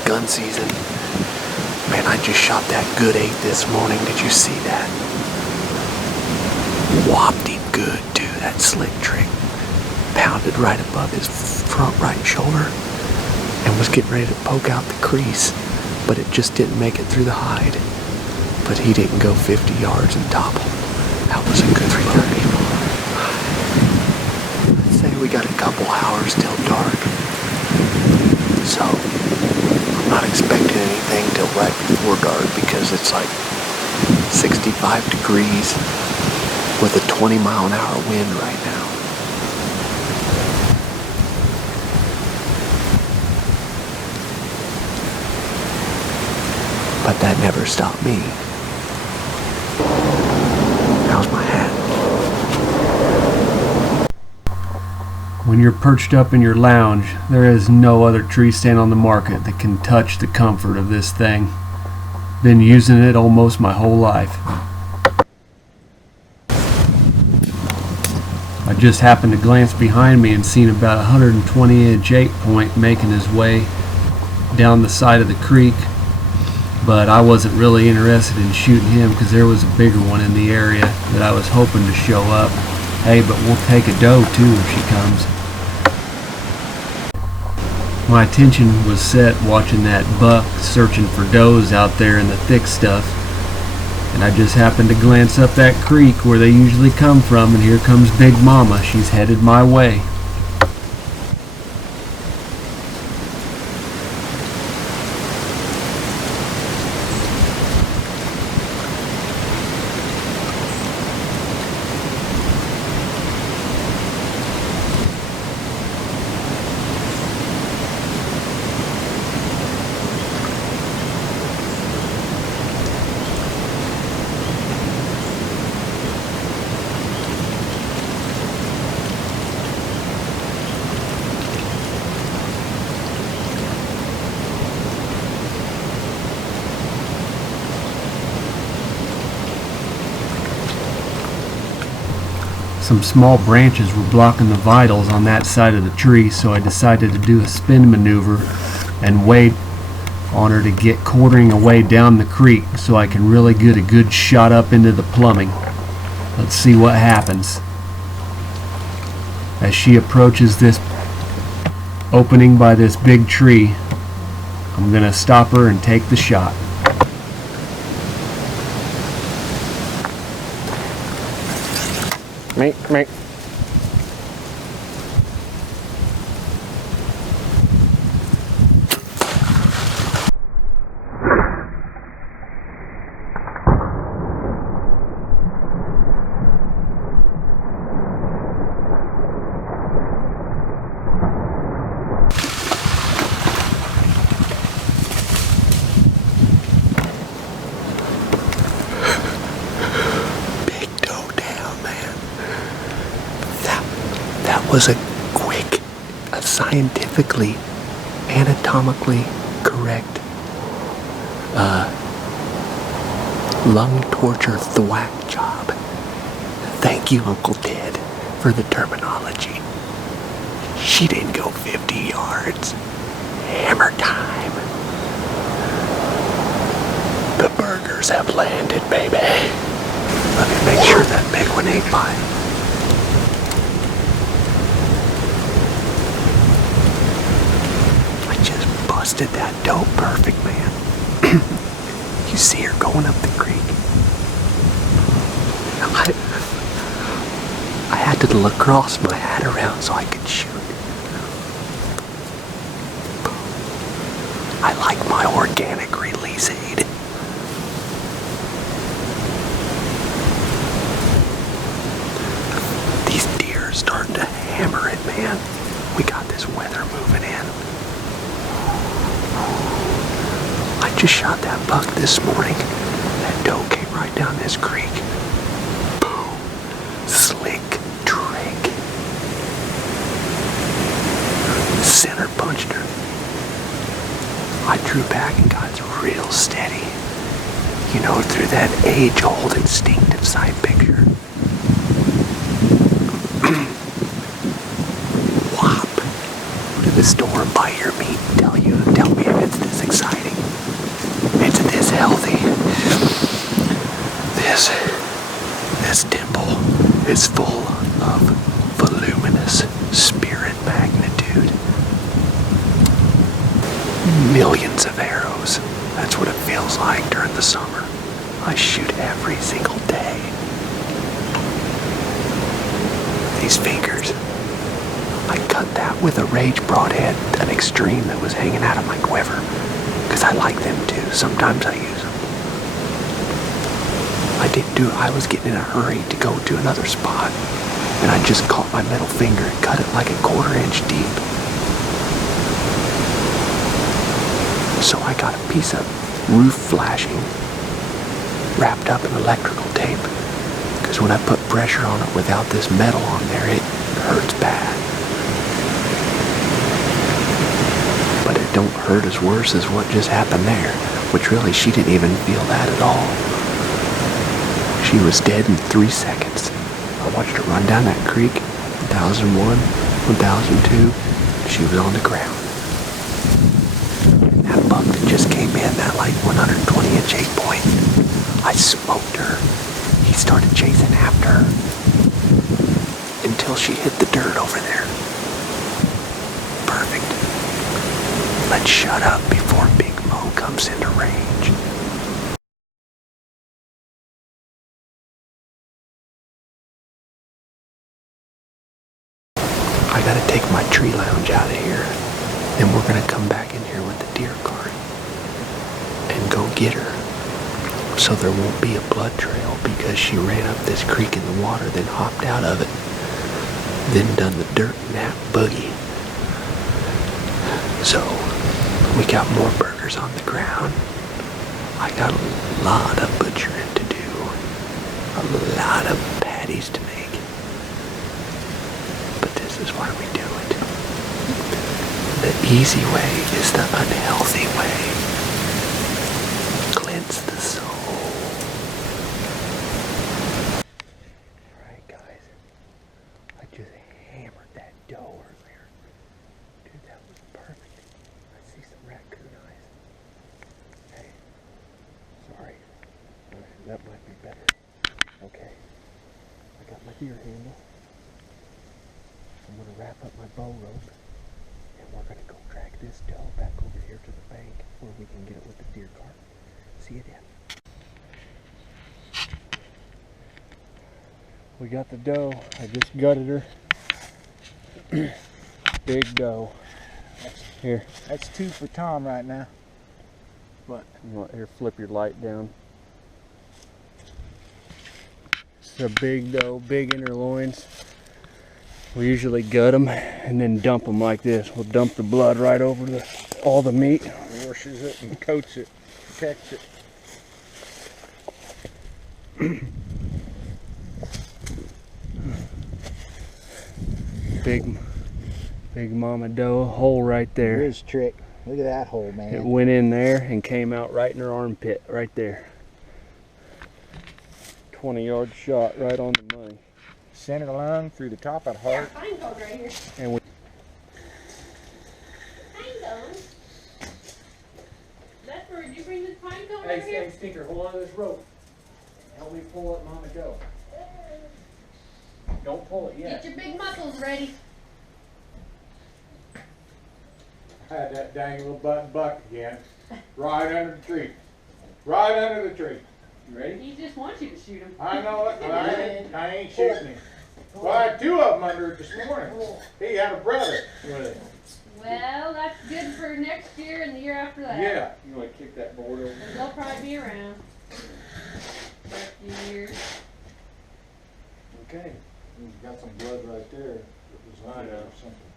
first gun season. Man, I just shot that good 8 this morning. Did you see that? Whopped him good too, that slick trick. Pounded right above his front right shoulder and was getting ready to poke out the crease, but it just didn't make it through the hide. But he didn't go 50 yards and topple. That was a good one. I'd say we got a couple hours till dark, so I'm not expecting anything till right before dark because it's like 65 degrees with a 20-mile-an-hour wind right now. But that never stopped me. How's my hat? When you're perched up in your lounge, there is no other tree stand on the market that can touch the comfort of this thing. Been using it almost my whole life. I just happened to glance behind me and seen about a 120-inch 8-point making his way down the side of the creek, but I wasn't really interested in shooting him because there was a bigger one in the area that I was hoping to show up. Hey, but we'll take a doe too if she comes. My attention was set watching that buck searching for does out there in the thick stuff, and I just happened to glance up that creek where they usually come from, and here comes Big Mama. She's headed my way. Some small branches were blocking the vitals on that side of the tree, so I decided to do a spin maneuver and wait on her to get quartering away down the creek so I can really get a good shot up into the plumbing. Let's see what happens. As she approaches this opening by this big tree, I'm going to stop her and take the shot. Make. Was a quick, scientifically, anatomically correct lung torture thwack job. Thank you, Uncle Ted, for the terminology. She didn't go 50 yards. Hammer time. The burgers have landed, baby. Let me make sure that big one ain't by. Busted that dope perfect, man. You see her going up the creek. I had to lacrosse my hat around so I could shoot. I like my organic release aid. These deer are starting to hammer it, man. We got this weather moving in. I just shot that buck this morning. That doe came right down this creek. Boom. Slick trick. Center punched her. I drew back and got real steady. You know, through that age-old instinctive sight picture. Whop. Go to the store and buy your meat. Tell me if it's this exciting. This temple is full of voluminous spirit magnitude. Millions of arrows. That's what it feels like during the summer. I shoot every single day. These fingers. I cut that with a rage broadhead, an extreme that was hanging out of my quiver. Because I like them too. Sometimes I use them. I was getting in a hurry to go to another spot, and I just caught my middle finger and cut it like a 1/4 inch deep. So I got a piece of roof flashing wrapped up in electrical tape, because when I put pressure on it without this metal on there, it hurts bad. But it don't hurt as worse as what just happened there, which really she didn't even feel that at all. She was dead in 3 seconds. I watched her run down that creek, 1001, 1002, she was on the ground. That buck that just came in, that like 120-inch 8-point, I smoked her. He started chasing after her until she hit the dirt over there. Perfect. Let's shut up before Big Mo comes into range. I gotta take my tree lounge out of here, and we're gonna come back in here with the deer cart and go get her. So there won't be a blood trail, because she ran up this creek in the water, then hopped out of it, then done the dirt in that buggy. So we got more burgers on the ground. I got a lot of butchering to do, a lot of patties to make. This is why we do it. The easy way is the unhealthy way. Cleanse the soul. Alright guys, I just hammered that doe earlier. Dude, that was perfect. I see some raccoon eyes. Hey, sorry. That might be better. Okay, I got my deer handle. I'm going to wrap up my bow rope, and we're going to go drag this doe back over here to the bank where we can get it with the deer cart. See you then. We got the doe. I just gutted her. Big doe. Here. That's 2 for Tom right now. What? You want here, flip your light down. It's a big doe, big inner loins. We usually gut them and then dump them like this. We'll dump the blood right over all the meat. Washes it and coats it, protects it. Big mama doe, hole right there. Here's trick. Look at that hole, man. It went in there and came out right in her armpit, right there. 20-yard shot right on the money. Center lung through the top of the heart. Yeah, pine cone right here. And we Pine cone? That's where, did you bring this pine cone over Hey, here? Stinker, hold on to this rope. Help me pull it, Mama Joe. Don't pull it yet. Get your big muscles ready. I had that dang little button buck again. Right under the tree. Right under the tree. You ready? He just wants you to shoot him. I know it, but I ain't shooting him. Well, I had 2 of them under it this morning. He had a brother. Well, that's good for next year and the year after that. Yeah. You want to kick that board over? And they'll probably be around for a few years. Okay. He's got some blood right there. It was I know. or something.